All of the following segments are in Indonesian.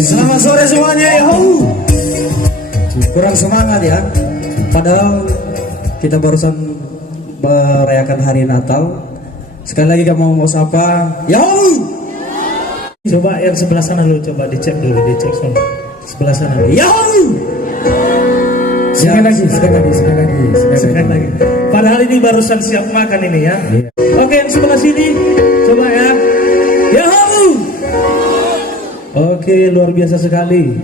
Selamat sore semuanya, yo. Kurang semangat ya. Padahal kita barusan merayakan hari Natal. Sekali lagi kamu mau sapa, yo. Coba yang sebelah sana dulu, coba dicek dulu, dicek sebelah sana dulu. Yo. Sekali lagi. Padahal ini barusan siap makan ini ya. Oke, yang sebelah sini, coba ya. Yahoo! Oke, luar biasa sekali.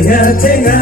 Maria, Maria.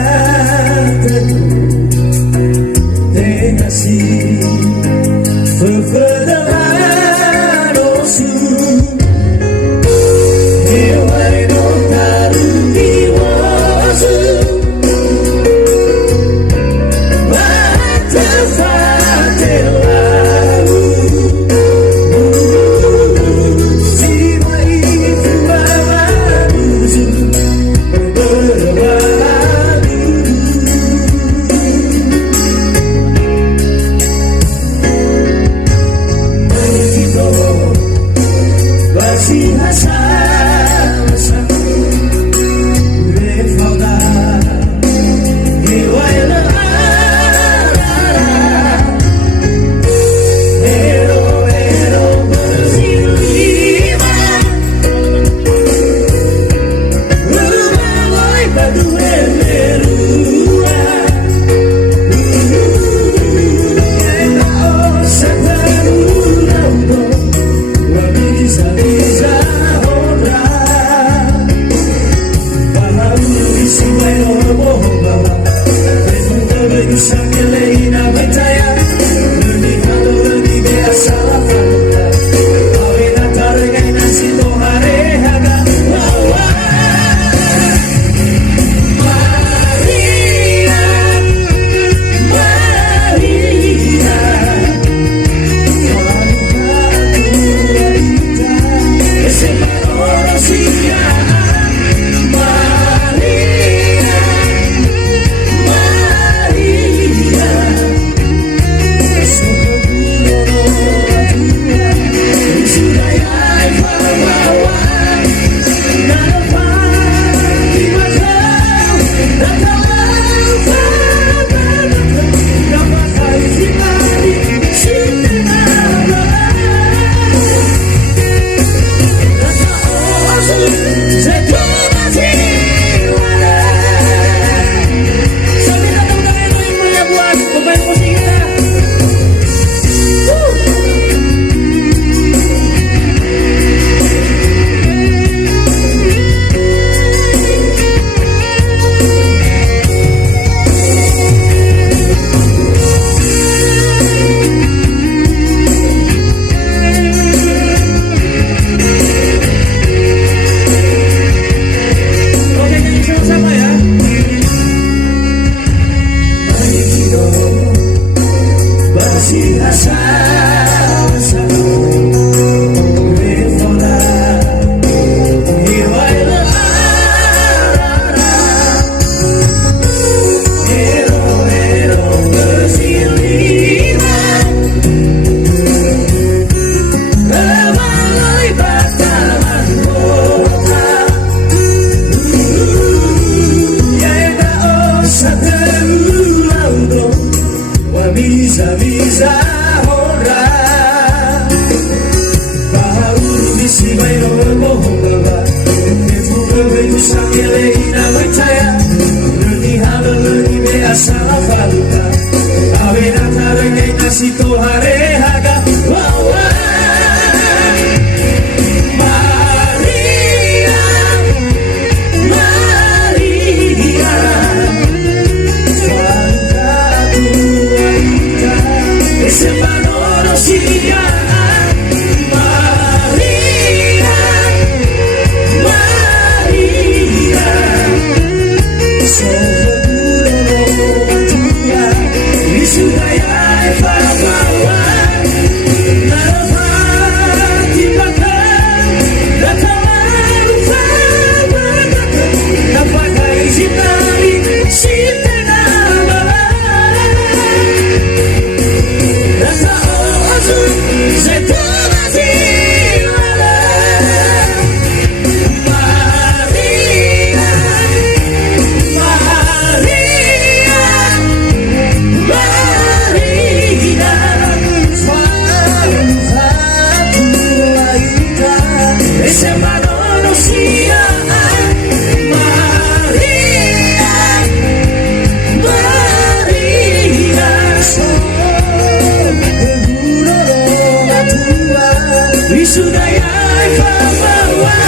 budaya membawa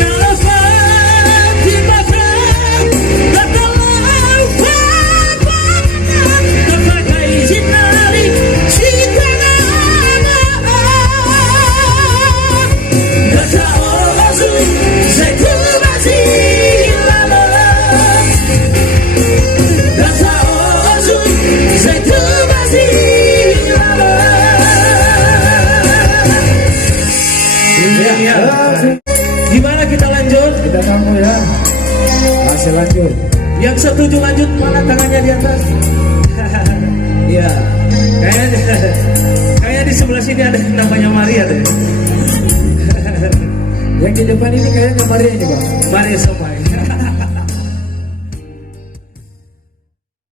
nafas di mata katalah terpakai sinari cinta nama kata ozu saya tu masih lama kata ozu saya tu masih lama. Ya. Gimana kita lanjut? Kita kamu ya. Masih lanjut. Yang setuju lanjut mana tangannya di atas? Iya. Kayaknya di sebelah sini ada yang namanya Maria deh. Yang di depan ini kayaknya Maria ini, Bang. Maria Somai.